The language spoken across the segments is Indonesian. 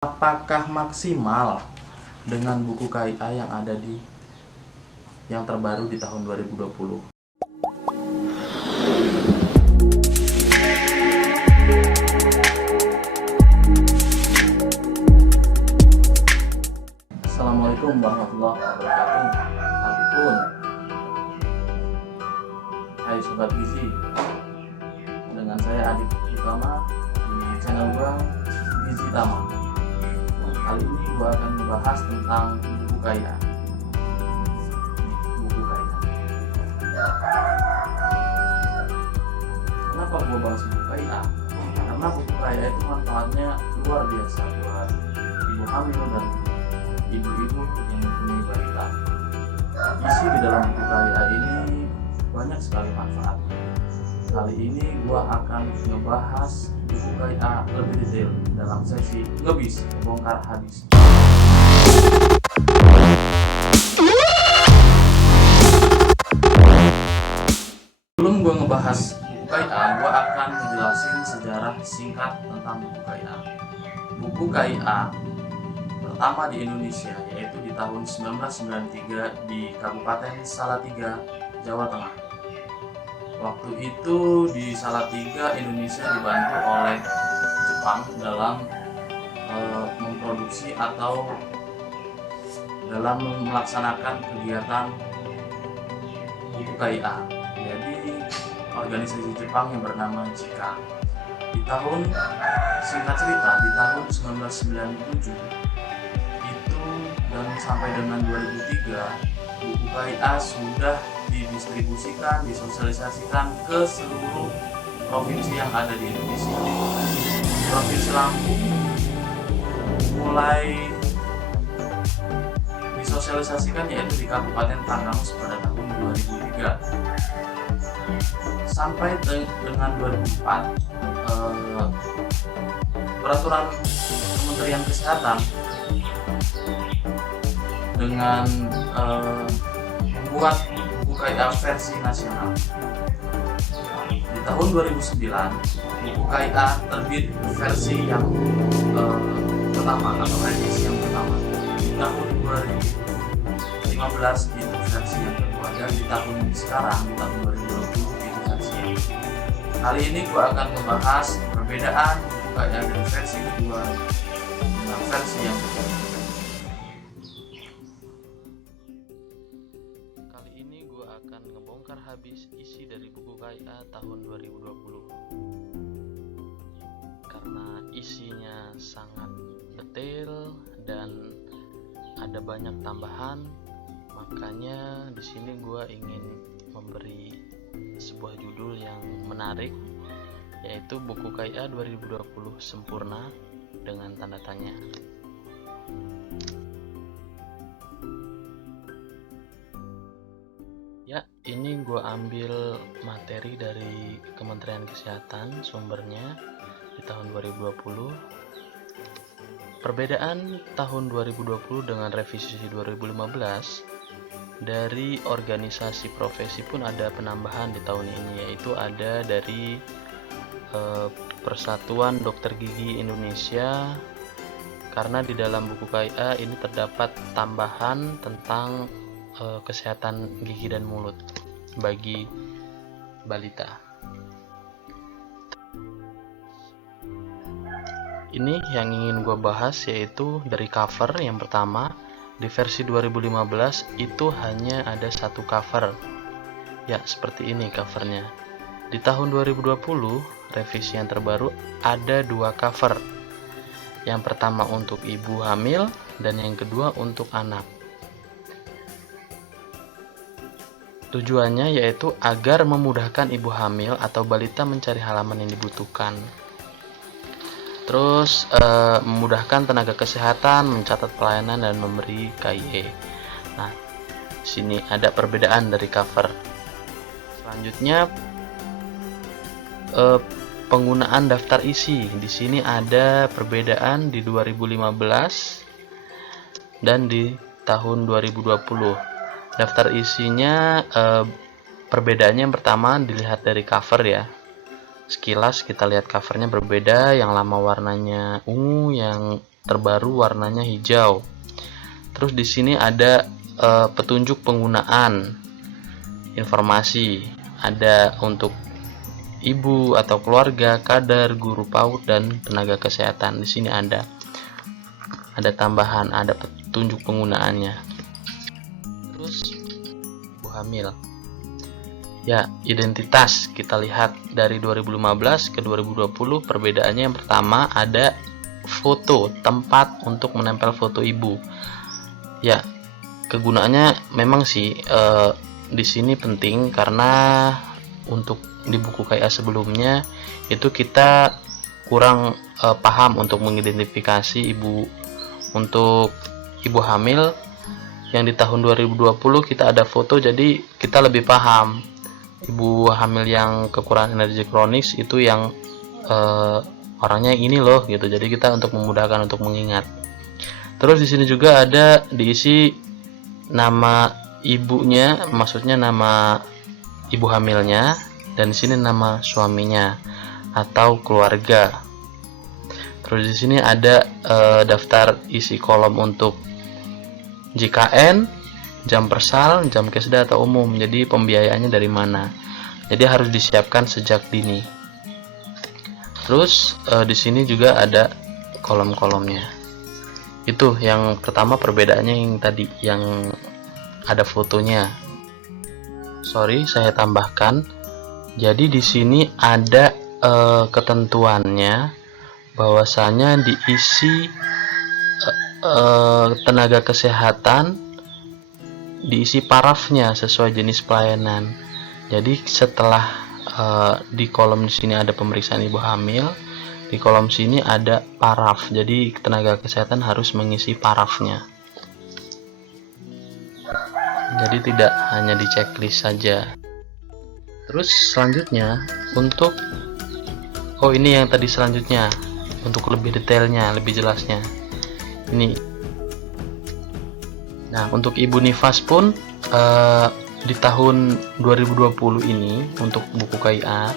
Apakah maksimal dengan buku KIA yang ada yang terbaru di tahun 2020? Assalamualaikum warahmatullahi wabarakatuh. Habibun. Hai Sobat Gizi. Dengan saya Adik Utama di channel gua Gizi Tama. Kali ini gua akan membahas tentang buku KIA. Buku KIA. Kenapa gua bahas buku KIA? Karena buku KIA itu manfaatnya luar biasa buat ibu hamil dan ibu-ibu yang mempunyai balita. Isi di dalam buku KIA ini banyak sekali manfaat. Kali ini gua akan ngebahas buku KIA lebih detail dalam sesi ngebis, ngebongkar hadis. Sebelum gua ngebahas buku KIA, gua akan menjelasin sejarah singkat tentang buku KIA. Buku KIA pertama di Indonesia yaitu di tahun 1993 di Kabupaten Salatiga, Jawa Tengah. Waktu itu di Salatiga, Indonesia dibantu oleh Jepang dalam memproduksi atau dalam melaksanakan kegiatan buku KIA. Jadi organisasi Jepang yang bernama JIKA. Di tahun, singkat cerita, di tahun 1997 itu dan sampai dengan 2003 buku KIA sudah didistribusikan, disosialisasikan ke seluruh provinsi yang ada di Indonesia. Provinsi Lampung mulai disosialisasikan yaitu di Kabupaten Tanggamus pada tahun 2003. Sampai dengan 2004 peraturan Kementerian Kesehatan dengan membuat buku KIA versi nasional. Di tahun 2009 buku KIA terbit versi yang pertama atau revisi yang pertama. Di tahun 2015 itu versi yang kedua, dan di tahun sekarang di tahun 2020 itu versi yang kedua. Kali ini gua akan membahas perbedaan buku KIA dari versi kedua dengan versi yang kedua. Kali ini gue akan ngebongkar habis isi dari buku KIA tahun 2020. Karena isinya sangat detail dan ada banyak tambahan, makanya di sini gue ingin memberi sebuah judul yang menarik, yaitu buku KIA 2020 sempurna dengan tanda tanya. Ya, ini gue ambil materi dari Kementerian Kesehatan, sumbernya di tahun 2020. Perbedaan tahun 2020 dengan revisi 2015, dari organisasi profesi pun ada penambahan di tahun ini, yaitu ada dari Persatuan Dokter Gigi Indonesia, karena di dalam buku KIA ini terdapat tambahan tentang kesehatan gigi dan mulut bagi balita. Ini yang ingin gue bahas, yaitu dari cover yang pertama. Di versi 2015 itu hanya ada satu cover, ya seperti ini covernya. Di tahun 2020 revisi yang terbaru ada dua cover, yang pertama untuk ibu hamil dan yang kedua untuk anak. Tujuannya yaitu agar memudahkan ibu hamil atau balita mencari halaman yang dibutuhkan. Terus memudahkan tenaga kesehatan mencatat pelayanan dan memberi KIE. Nah, sini ada perbedaan dari cover. Selanjutnya penggunaan daftar isi. Di sini ada perbedaan di 2015 dan di tahun 2020. Daftar isinya perbedaannya yang pertama dilihat dari cover ya. Sekilas kita lihat covernya berbeda, yang lama warnanya ungu, yang terbaru warnanya hijau. Terus di sini ada petunjuk penggunaan informasi, ada untuk ibu atau keluarga, kadar, guru PAUD dan tenaga kesehatan. Di sini ada tambahan, ada petunjuk penggunaannya. Terus ibu hamil. Ya, identitas kita lihat dari 2015 ke 2020 perbedaannya yang pertama ada foto, tempat untuk menempel foto ibu. Ya, kegunaannya memang sih di sini penting karena untuk di buku KIA sebelumnya itu kita kurang paham untuk mengidentifikasi ibu untuk ibu hamil. Yang di tahun 2020 kita ada foto, jadi kita lebih paham ibu hamil yang kekurangan energi kronis itu yang orangnya ini loh gitu. Jadi kita untuk memudahkan untuk mengingat. Terus di sini juga ada diisi nama ibunya, maksudnya nama ibu hamilnya, dan di sini nama suaminya atau keluarga. Terus di sini ada daftar isi kolom untuk JKN, jam persal, jam kesda atau umum. Jadi pembiayaannya dari mana? Jadi harus disiapkan sejak dini. Terus di sini juga ada kolom-kolomnya. Itu yang pertama perbedaannya yang tadi yang ada fotonya. Sorry, saya tambahkan. Jadi di sini ada ketentuannya bahwasanya diisi tenaga kesehatan, diisi parafnya sesuai jenis pelayanan. Jadi setelah di kolom di sini ada pemeriksaan ibu hamil, di kolom sini ada paraf. Jadi tenaga kesehatan harus mengisi parafnya. Jadi tidak hanya di checklist saja. Terus selanjutnya untuk ini yang tadi selanjutnya untuk lebih detailnya, lebih jelasnya. Ini. Nah, untuk ibu nifas pun di tahun 2020 ini untuk buku KIA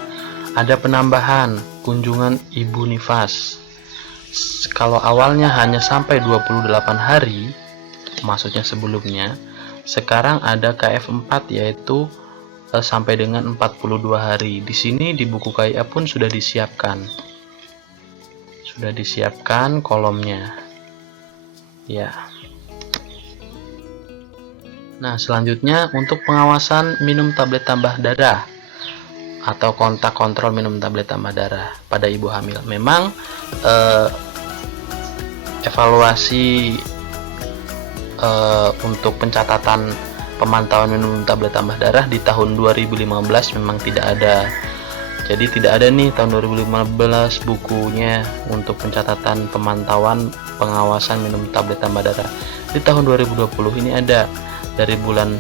ada penambahan kunjungan ibu nifas. Kalau awalnya hanya sampai 28 hari, maksudnya sebelumnya, sekarang ada KF4 yaitu sampai dengan 42 hari. Di sini di buku KIA pun sudah disiapkan. Sudah disiapkan kolomnya. Ya. Nah, selanjutnya untuk pengawasan minum tablet tambah darah atau kontak kontrol minum tablet tambah darah pada ibu hamil. Memang evaluasi untuk pencatatan pemantauan minum tablet tambah darah di tahun 2015 memang tidak ada. Jadi tidak ada nih tahun 2015 bukunya untuk pencatatan pemantauan pengawasan minum tablet tambah darah. Di tahun 2020 ini ada dari bulan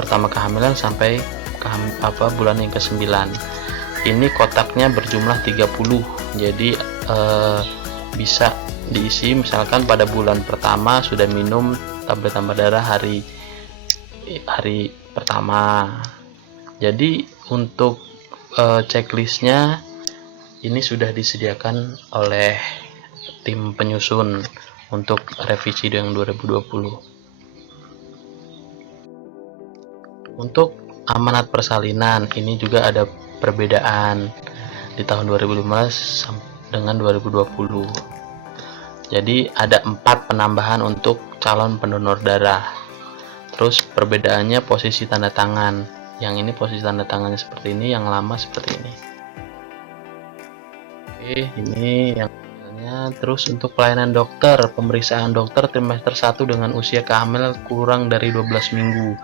pertama kehamilan sampai bulan yang ke-9. Ini kotaknya berjumlah 30. Jadi bisa diisi misalkan pada bulan pertama sudah minum tablet tambah darah hari pertama. Jadi untuk checklistnya ini sudah disediakan oleh tim penyusun untuk revisi yang 2020. Untuk amanat persalinan ini juga ada perbedaan di tahun 2015 dengan 2020. Jadi ada 4 penambahan untuk calon pendonor darah. Terus perbedaannya posisi tanda tangan. Yang ini posisi tanda tangannya seperti ini, yang lama seperti ini. Oke, ini yang terus untuk pelayanan dokter, pemeriksaan dokter trimester 1 dengan usia kehamilan kurang dari 12 minggu.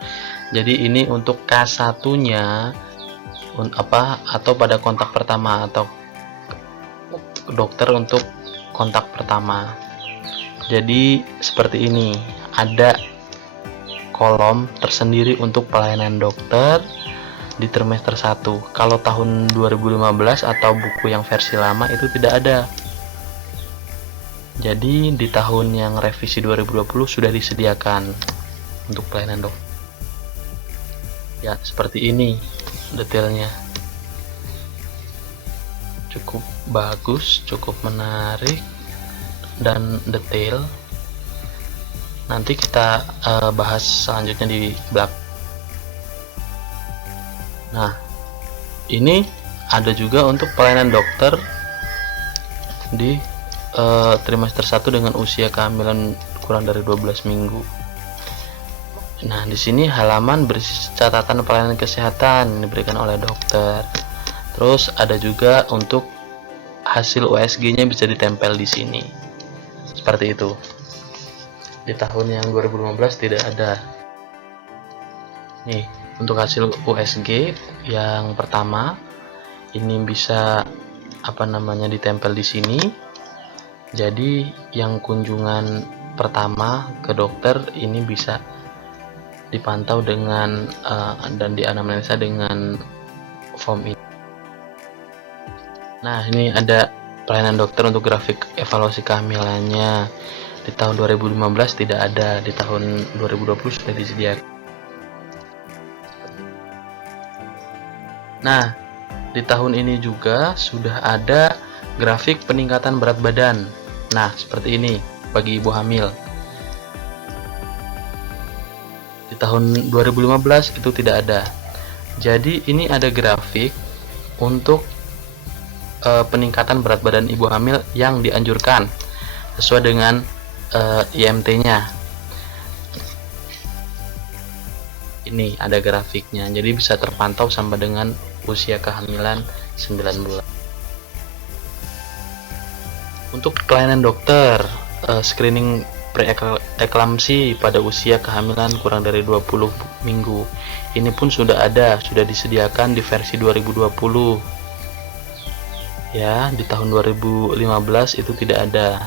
Jadi ini untuk K1-nya atau pada kontak pertama atau dokter untuk kontak pertama. Jadi seperti ini, ada kolom tersendiri untuk pelayanan dokter di trimester 1. Kalau tahun 2015 atau buku yang versi lama itu tidak ada. Jadi di tahun yang revisi 2020 sudah disediakan untuk pelayanan dokter. Ya, seperti ini detailnya. Cukup bagus, cukup menarik. dan detail. Nanti kita bahas selanjutnya di belakang. Nah, ini ada juga untuk pelayanan dokter di trimester 1 dengan usia kehamilan kurang dari 12 minggu. Nah, di sini halaman berisi catatan pelayanan kesehatan yang diberikan oleh dokter. Terus ada juga untuk hasil USG-nya bisa ditempel di sini. Seperti itu. Di tahun yang 2015 tidak ada. Nih, untuk hasil USG yang pertama ini bisa ditempel di sini. Jadi yang kunjungan pertama ke dokter ini bisa dipantau dengan dan dianalisa dengan form ini. Nah, ini ada pelayanan dokter untuk grafik evaluasi kehamilannya. Di tahun 2015 tidak ada, di tahun 2020 sudah disediakan. Nah, di tahun ini juga sudah ada grafik peningkatan berat badan. Nah, seperti ini bagi ibu hamil. Di tahun 2015 itu tidak ada. Jadi ini ada grafik untuk peningkatan berat badan ibu hamil yang dianjurkan sesuai dengan IMT-nya. Ini ada grafiknya, jadi bisa terpantau sampai dengan usia kehamilan 9 bulan. Untuk pelayanan dokter screening preeklamsi pada usia kehamilan kurang dari 20 minggu, ini pun sudah ada, sudah disediakan di versi 2020 ya. Di tahun 2015 itu tidak ada.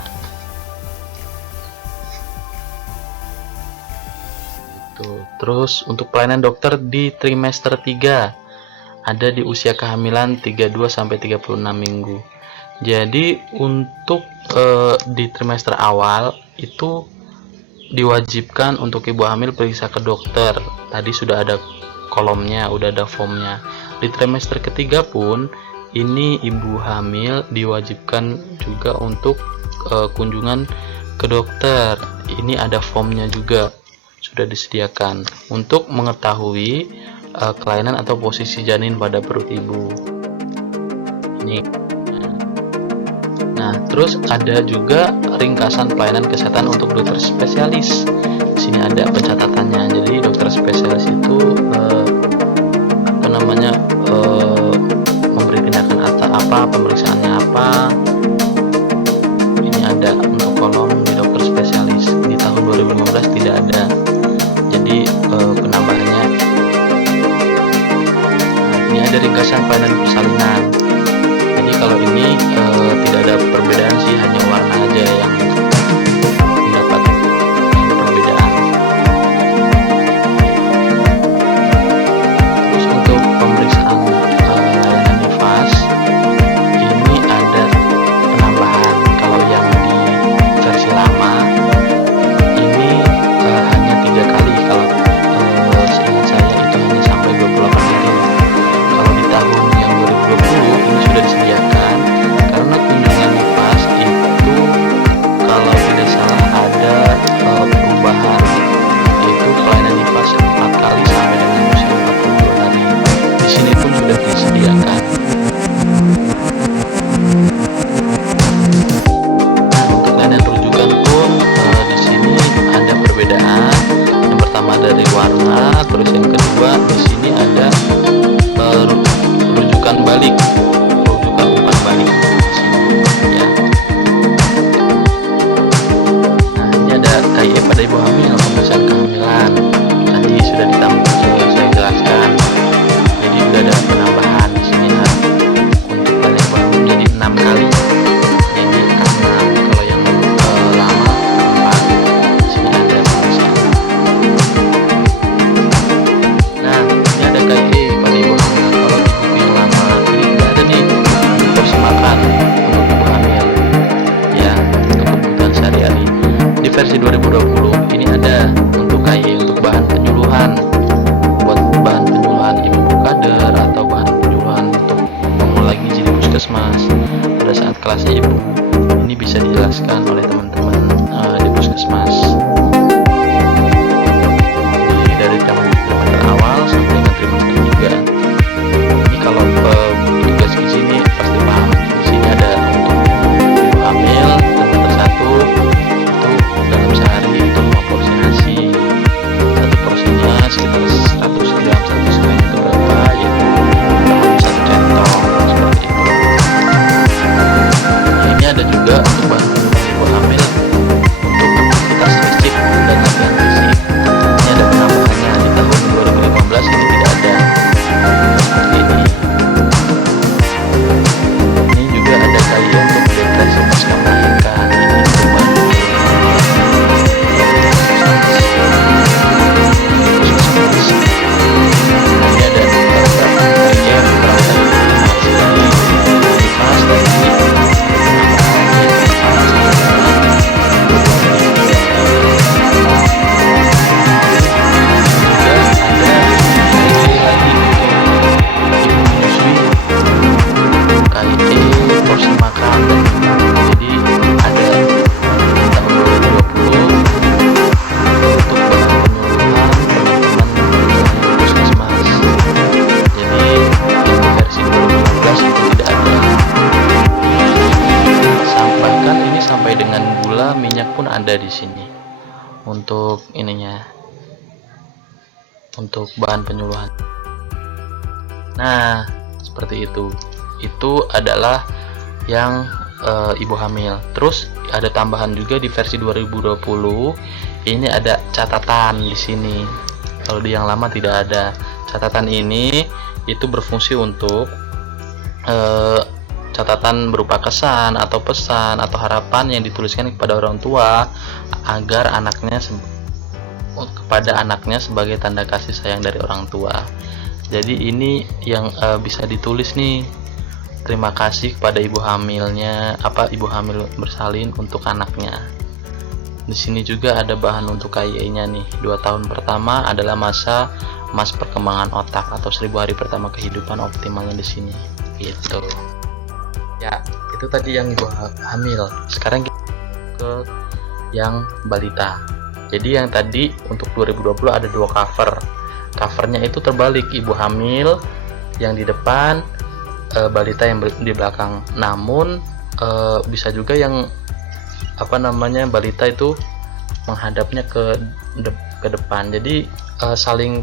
Terus untuk pelayanan dokter di trimester 3 ada di usia kehamilan 32 sampai 36 minggu. Jadi untuk di trimester awal itu diwajibkan untuk ibu hamil periksa ke dokter. Tadi sudah ada kolomnya, udah ada formnya. Di trimester ketiga pun ini ibu hamil diwajibkan juga untuk kunjungan ke dokter. Ini ada formnya juga, sudah disediakan untuk mengetahui kelainan atau posisi janin pada perut ibu. Ini. Nah, terus ada juga ringkasan pelayanan kesehatan untuk dokter spesialis. Di sini ada pencatatannya. Jadi dokter spesialis itu memberi tindakan apa, pemeriksaannya apa. Ini ada untuk kolom di dokter spesialis. Di tahun 2015 tidak ada. Jadi penambahannya. Nah, ini ada ringkasan pelayanan persalinan. Jadi kalau ini tidak ada perbedaan sih, hanya warna aja yang mendapat perbedaan. Terus untuk pemeriksaan layanan nifas ini ada penambahan. Kalau yang di versi lama ini hanya 3 kali. Kalau seingat saya itu hanya sampai 28 hari. Kalau di tahun yang 2020 ini sudah disediakan, karena kunjungan nifas itu kalau tidak salah ada perubahan, yaitu pelayanan nifas 4 kali sampai dengan usia 42 hari. Di sini pun sudah disediakan. Nah, untuk layanan rujukan pun di sini ada perbedaan. Yang pertama dari warna, terus yang kedua di sini ada rujukan balik, rujukan umpan balik di sini ya. Nah, ini ada KIE pada ibu hamil, pemeriksaan kehamilan. Tadi sudah saya jelaskan. Jadi sudah ada penambahan di sini untuk pada ibu hamil jadi 6 kali. Jadi 6, kalau yang lama 4. Di sini ada pemeriksaan. Nah, ini ada KIE pada ibu hamil. Kalau di buku yang lama ini tidak ada nih porsi makan untuk ibu hamil ya, untuk kebutuhan sehari-hari. Di versi 2020 ini ada untuk KIE untuk bahan penyuluhan, buat bahan penyuluhan ibu kader atau bahan penyuluhan untuk memulai gizi di puskesmas pada saat kelasnya ibu. Ini bisa dijelaskan oleh teman ada di sini untuk ininya, untuk bahan penyuluhan. Nah, seperti itu. Itu adalah yang ibu hamil. Terus ada tambahan juga di versi 2020. Ini ada catatan di sini. Kalau di yang lama tidak ada. Catatan ini itu berfungsi untuk catatan berupa kesan atau pesan atau harapan yang dituliskan kepada orang tua agar kepada anaknya sebagai tanda kasih sayang dari orang tua. Jadi ini yang bisa ditulis nih, terima kasih kepada ibu hamilnya, ibu hamil bersalin untuk anaknya. Di sini juga ada bahan untuk KIE-nya nih. 2 tahun pertama adalah masa perkembangan otak atau 1000 hari pertama kehidupan optimalnya di sini. Gitu. Ya, itu tadi yang ibu hamil. Sekarang kita ke yang balita. Jadi yang tadi untuk 2020 ada 2 cover. Covernya itu terbalik, ibu hamil yang di depan, balita yang di belakang. Namun bisa juga yang balita itu menghadapnya ke depan. Jadi saling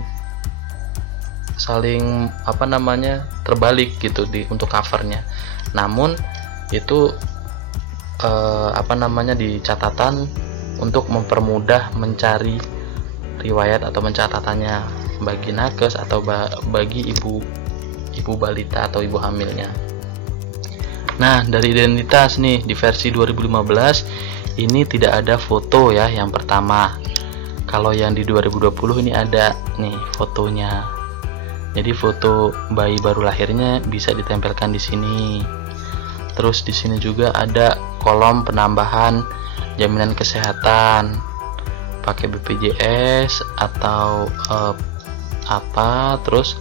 terbalik gitu untuk covernya. Namun itu di catatan untuk mempermudah mencari riwayat atau pencatatannya bagi nakes atau bagi ibu balita atau ibu hamilnya. Nah, dari identitas nih di versi 2015 ini tidak ada foto ya yang pertama. Kalau yang di 2020 ini ada nih fotonya. Jadi foto bayi baru lahirnya bisa ditempelkan di sini. Terus di sini juga ada kolom penambahan jaminan kesehatan pakai BPJS atau terus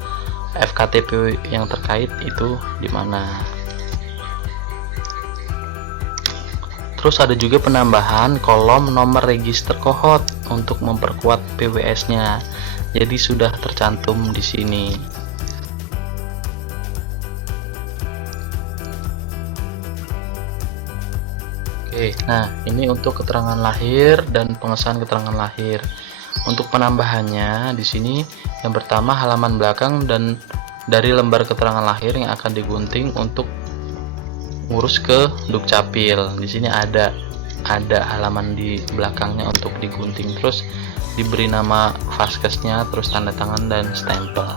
FKTP yang terkait itu di mana. Terus ada juga penambahan kolom nomor register kohort untuk memperkuat PWS-nya. Jadi sudah tercantum di sini. Oke, nah ini untuk keterangan lahir dan pengesahan keterangan lahir. Untuk penambahannya di sini yang pertama halaman belakang dan dari lembar keterangan lahir yang akan digunting untuk ngurus ke Dukcapil. Di sini ada halaman di belakangnya untuk digunting, terus diberi nama vaskesnya, terus tanda tangan dan stempel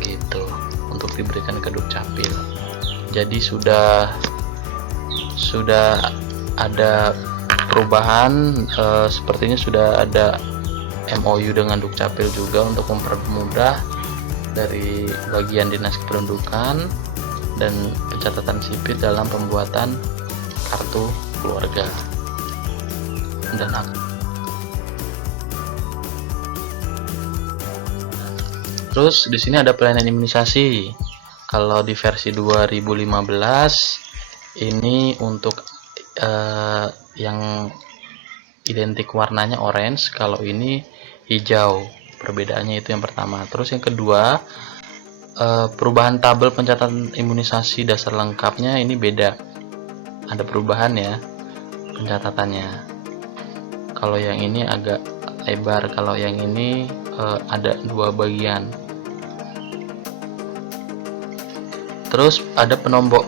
gitu untuk diberikan ke Dukcapil. Jadi sudah ada perubahan, sepertinya sudah ada MOU dengan Dukcapil juga untuk mempermudah dari bagian Dinas Kependudukan dan pencatatan sipil dalam pembuatan kartu keluarga dan akte. Terus di sini ada pelayanan imunisasi. Kalau di versi 2015 ini untuk yang identik warnanya orange, kalau ini hijau. Perbedaannya itu yang pertama. Terus yang kedua, perubahan tabel pencatatan imunisasi dasar lengkapnya ini beda. Ada perubahan ya pencatatannya. Kalau yang ini agak lebar, kalau yang ini ada 2 bagian. Terus ada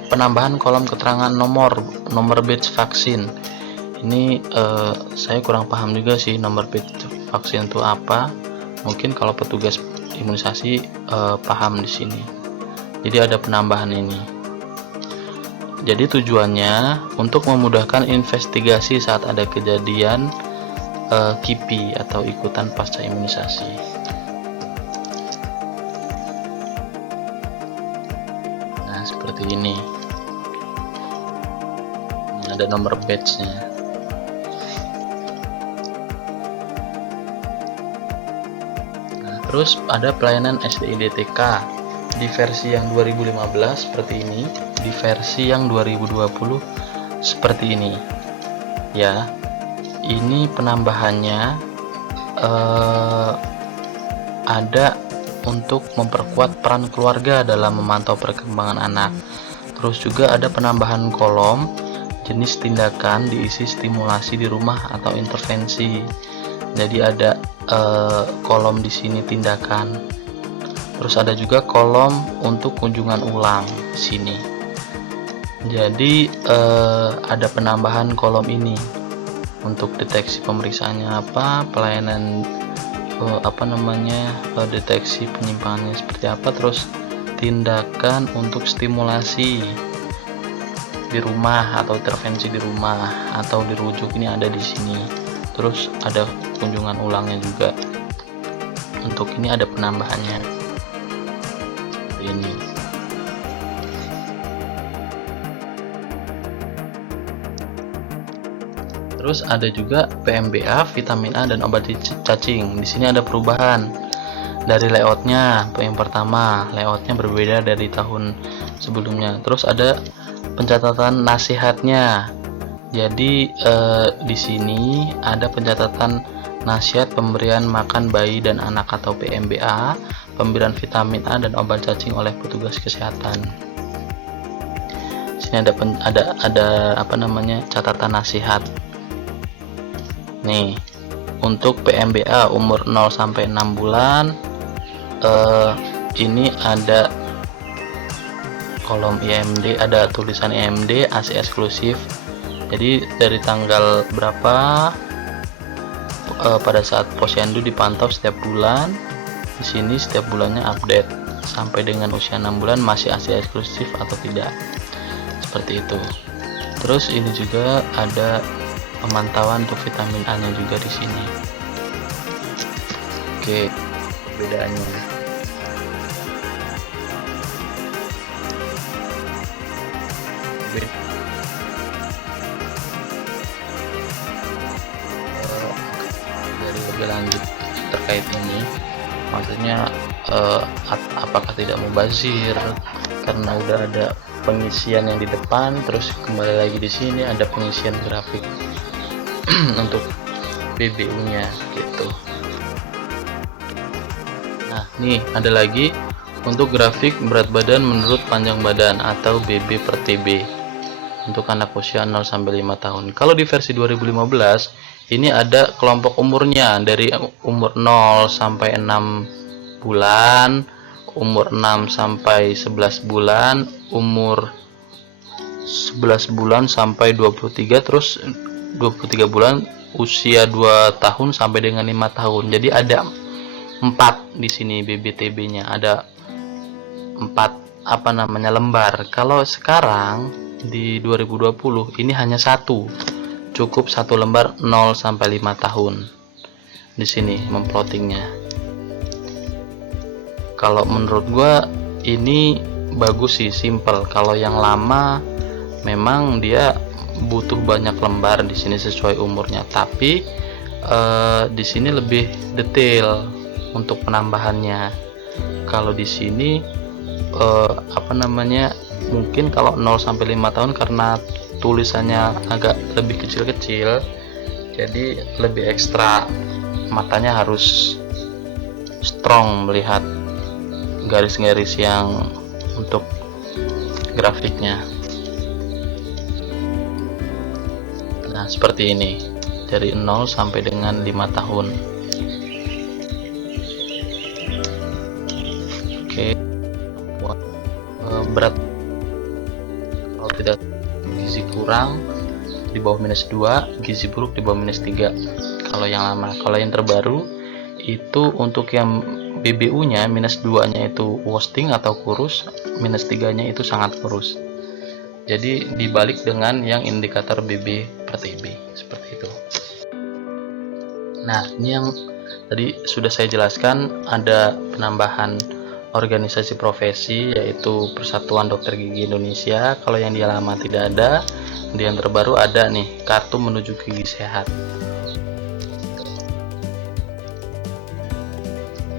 penambahan kolom keterangan nomor batch vaksin. Ini saya kurang paham juga sih nomor batch vaksin itu apa. Mungkin kalau petugas imunisasi paham di sini. Jadi ada penambahan ini. Jadi tujuannya untuk memudahkan investigasi saat ada kejadian KIPI atau ikutan pasca imunisasi. Nah, seperti ini. Ada nomor batch-nya. Terus ada pelayanan SDIDTK di versi yang 2015 seperti ini, di versi yang 2020 seperti ini. Ya, ini penambahannya ada untuk memperkuat peran keluarga dalam memantau perkembangan anak. Terus juga ada penambahan kolom jenis tindakan diisi stimulasi di rumah atau intervensi. Jadi ada kolom di sini tindakan. Terus ada juga kolom untuk kunjungan ulang di sini. Jadi ada penambahan kolom ini untuk deteksi pemeriksaannya apa, pelayanan deteksi penyimpangannya seperti apa, terus tindakan untuk stimulasi di rumah atau intervensi di rumah atau dirujuk, ini ada di sini. Terus ada kunjungan ulangnya juga. Untuk ini ada penambahannya. Ini. Terus ada juga PMBA, vitamin A dan obat cacing. Di sini ada perubahan dari layoutnya. Yang pertama, layoutnya berbeda dari tahun sebelumnya. Terus ada pencatatan nasihatnya. Jadi di sini ada pencatatan nasihat pemberian makan bayi dan anak atau PMBA, pemberian vitamin A dan obat cacing oleh petugas kesehatan. Di sini ada catatan nasihat. Nih, untuk PMBA umur 0 sampai 6 bulan ini ada kolom IMD, ada tulisan IMD ASI eksklusif. Jadi dari tanggal berapa pada saat posyandu dipantau setiap bulan. Di sini setiap bulannya update sampai dengan usia 6 bulan masih ASI eksklusif atau tidak. Seperti itu. Terus ini juga ada pemantauan untuk vitamin A-nya juga di sini. Oke, perbedaannya. Dari lebih lanjut terkait ini, maksudnya apakah tidak mubazir karena udah ada pengisian yang di depan, terus kembali lagi di sini ada pengisian grafik untuk BBU-nya gitu. Nah, nih ada lagi untuk grafik berat badan menurut panjang badan atau BB per TB untuk anak usia 0 sampai 5 tahun. Kalau di versi 2015 ini ada kelompok umurnya dari umur 0 sampai 6 bulan, umur 6 sampai 11 bulan, umur 11 bulan sampai 23, terus 23 bulan usia 2 tahun sampai dengan 5 tahun. Jadi ada 4 di sini BBTB-nya, ada 4 lembar. Kalau sekarang di 2020 ini hanya 1. Cukup 1 lembar 0 sampai 5 tahun. Di sini memplotingnya. Kalau menurut gua ini bagus sih, simple. Kalau yang lama memang dia butuh banyak lembar di sini sesuai umurnya, tapi di sini lebih detail untuk penambahannya. Kalau di sini mungkin kalau 0 sampai 5 tahun karena tulisannya agak lebih kecil-kecil, jadi lebih ekstra, matanya harus strong melihat garis-garis yang untuk grafiknya. Nah, seperti ini dari 0 sampai dengan 5 tahun. Oke. Berat kalau tidak gizi kurang di bawah -2, gizi buruk di bawah -3 kalau yang lama. Kalau yang terbaru itu untuk yang BBU-nya -2-nya itu wasting atau kurus, -3-nya itu sangat kurus. Jadi dibalik dengan yang indikator BB per TB seperti itu. Nah, ini yang tadi sudah saya jelaskan, ada penambahan organisasi profesi yaitu Persatuan Dokter Gigi Indonesia. Kalau yang di lama tidak ada, di yang terbaru ada nih, kartu menuju gigi sehat.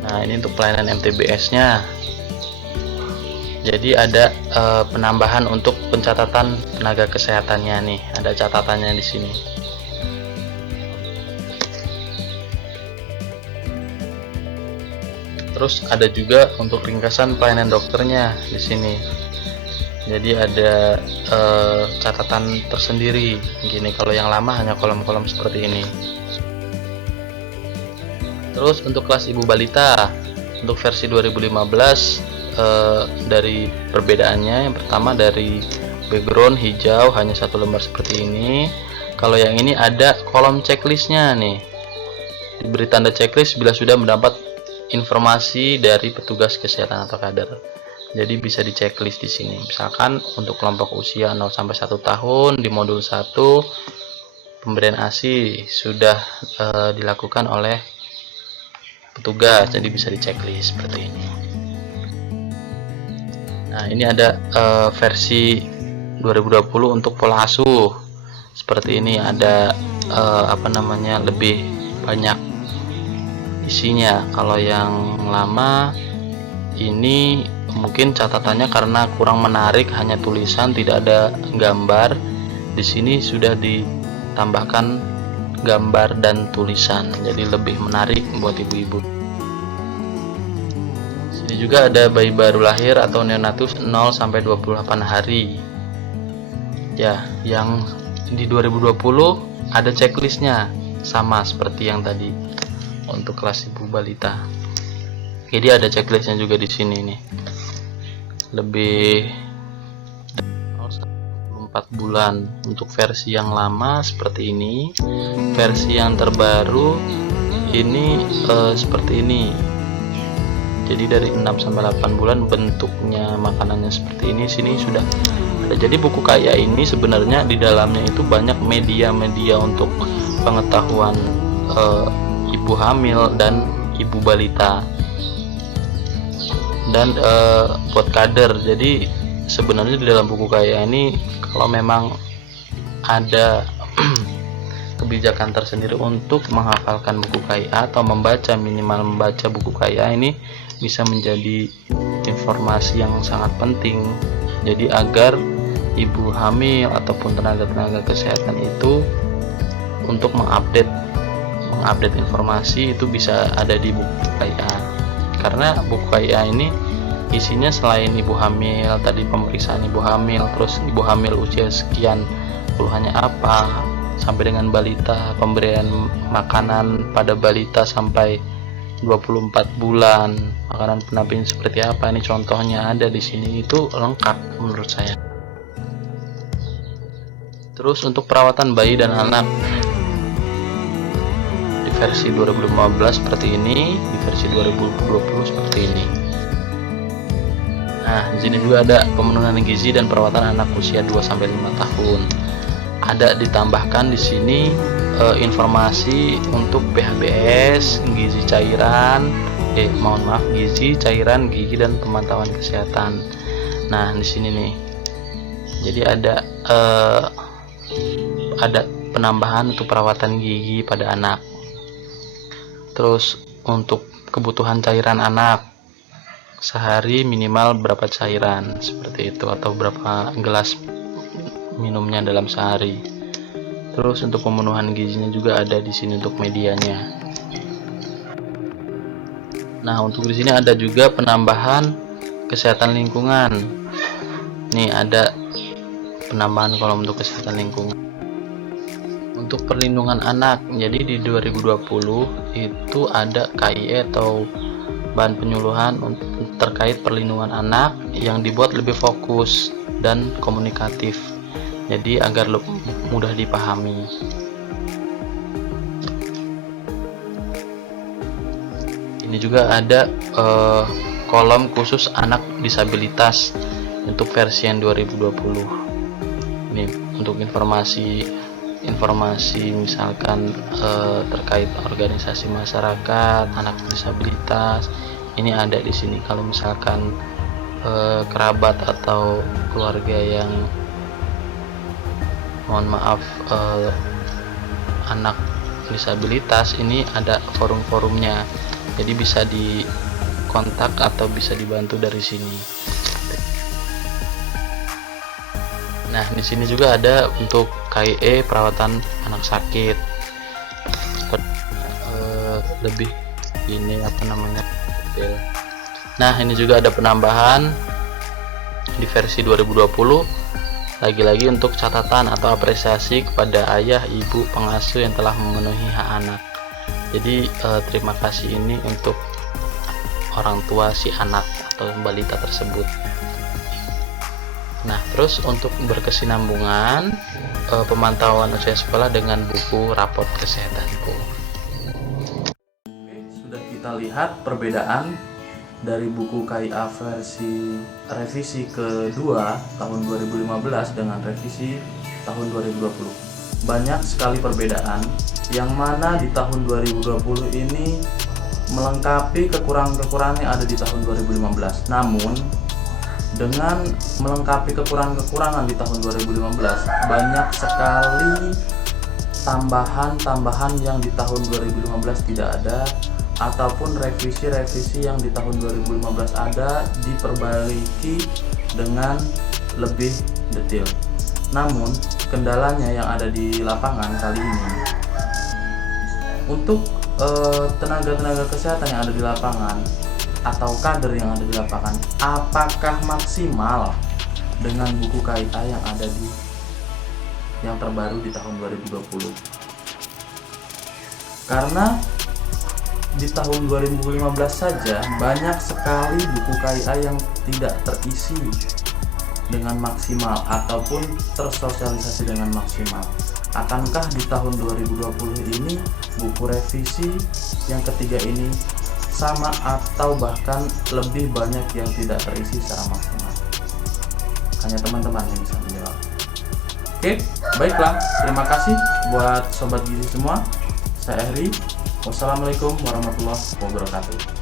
Nah, ini untuk pelayanan MTBS-nya. Jadi ada penambahan untuk pencatatan tenaga kesehatannya nih, ada catatannya di sini. Terus ada juga untuk ringkasan pelayanan dokternya di sini. Jadi ada catatan tersendiri gini. Kalau yang lama hanya kolom-kolom seperti ini. Terus untuk kelas ibu balita, untuk versi 2015 dari perbedaannya, yang pertama dari background hijau hanya satu lembar seperti ini. Kalau yang ini ada kolom checklistnya nih, diberi tanda checklist bila sudah mendapat informasi dari petugas kesehatan atau kader. Jadi bisa di checklist di sini. Misalkan untuk kelompok usia 0 sampai 1 tahun di modul 1 pemberian ASI sudah dilakukan oleh petugas, jadi bisa di checklist seperti ini. Nah, ini ada versi 2020 untuk pola asuh. Seperti ini ada lebih banyak isinya. Kalau yang lama ini mungkin catatannya karena kurang menarik, hanya tulisan tidak ada gambar. Di sini sudah ditambahkan gambar dan tulisan, jadi lebih menarik buat ibu-ibu. Sini juga ada bayi baru lahir atau neonatus 0 sampai 28 hari. Ya, yang di 2020 ada checklistnya sama seperti yang tadi untuk kelas ibu balita. Jadi ada checklistnya juga di sini nih. Lebih 4 bulan untuk versi yang lama seperti ini. Versi yang terbaru ini seperti ini. Jadi dari 6 sampai 8 bulan bentuknya makanannya seperti ini. Sini sudah ada. Jadi buku kaya ini sebenarnya di dalamnya itu banyak media-media untuk pengetahuan ibu hamil dan ibu balita dan buat kader. Jadi sebenarnya di dalam buku kaya ini kalau memang ada kebijakan tersendiri untuk menghafalkan buku kaya atau minimal membaca buku kaya, ini bisa menjadi informasi yang sangat penting. Jadi agar ibu hamil ataupun tenaga-tenaga kesehatan itu untuk mengupdate informasi itu bisa ada di buku kaya. Karena buku kaya ini isinya selain ibu hamil, tadi pemeriksaan ibu hamil, terus ibu hamil usia sekian keluhannya apa, sampai dengan balita, pemberian makanan pada balita sampai 24 bulan, makanan pendamping seperti apa, ini contohnya ada di sini, itu lengkap menurut saya. Terus untuk perawatan bayi dan anak di versi 2015 seperti ini, di versi 2020 seperti ini. Nah, di sini juga ada pemenuhan gizi dan perawatan anak usia 2 sampai 5 tahun. Ada ditambahkan di sini informasi untuk PHBS, gizi cairan, gizi cairan, gigi dan pemantauan kesehatan. Nah, di sini nih. Jadi ada penambahan untuk perawatan gigi pada anak. Terus untuk kebutuhan cairan anak, sehari minimal berapa cairan seperti itu, atau berapa gelas minumnya dalam sehari. Terus untuk pemenuhan gizinya juga ada di sini untuk medianya. Nah, untuk di sini ada juga penambahan kesehatan lingkungan. Nih ada penambahan kolom untuk kesehatan lingkungan. Untuk perlindungan anak, jadi di 2020 itu ada KIE atau bahan penyuluhan terkait perlindungan anak yang dibuat lebih fokus dan komunikatif, jadi agar lebih mudah dipahami. Ini juga ada kolom khusus anak disabilitas untuk versi yang 2020. Ini untuk informasi misalkan terkait organisasi masyarakat anak disabilitas, ini ada di sini. Kalau misalkan kerabat atau keluarga yang anak disabilitas, ini ada forum-forumnya, jadi bisa dikontak atau bisa dibantu dari sini. Nah, di sini juga ada untuk KIE perawatan anak sakit. Lebih ini detail. Nah, ini juga ada penambahan di versi 2020 lagi-lagi untuk catatan atau apresiasi kepada ayah, ibu, pengasuh yang telah memenuhi hak anak. Jadi terima kasih ini untuk orang tua si anak atau balita tersebut. Nah, terus untuk berkesinambungan pemantauan usia sekolah dengan buku raport kesehatanku. Sudah kita lihat perbedaan dari buku KIA versi revisi kedua tahun 2015 dengan revisi tahun 2020. Banyak sekali perbedaan yang mana di tahun 2020 ini melengkapi kekurangan-kekurangan yang ada di tahun 2015. Namun dengan melengkapi kekurangan-kekurangan di tahun 2015, banyak sekali tambahan-tambahan yang di tahun 2015 tidak ada, ataupun revisi-revisi yang di tahun 2015 ada diperbaiki dengan lebih detail. Namun kendalanya yang ada di lapangan kali ini, untuk tenaga-tenaga kesehatan yang ada di lapangan atau kader yang ada di lapangan, apakah maksimal dengan buku KIA yang terbaru di tahun 2020? Karena di tahun 2015 saja banyak sekali buku KIA yang tidak terisi dengan maksimal ataupun tersosialisasi dengan maksimal. Akankah di tahun 2020 ini buku revisi yang ketiga ini sama atau bahkan lebih banyak yang tidak terisi secara maksimal? Hanya teman-teman yang bisa menjawab. Oke, baiklah. Terima kasih buat Sobat Gizi semua. Saya Heri. Wassalamualaikum warahmatullahi wabarakatuh.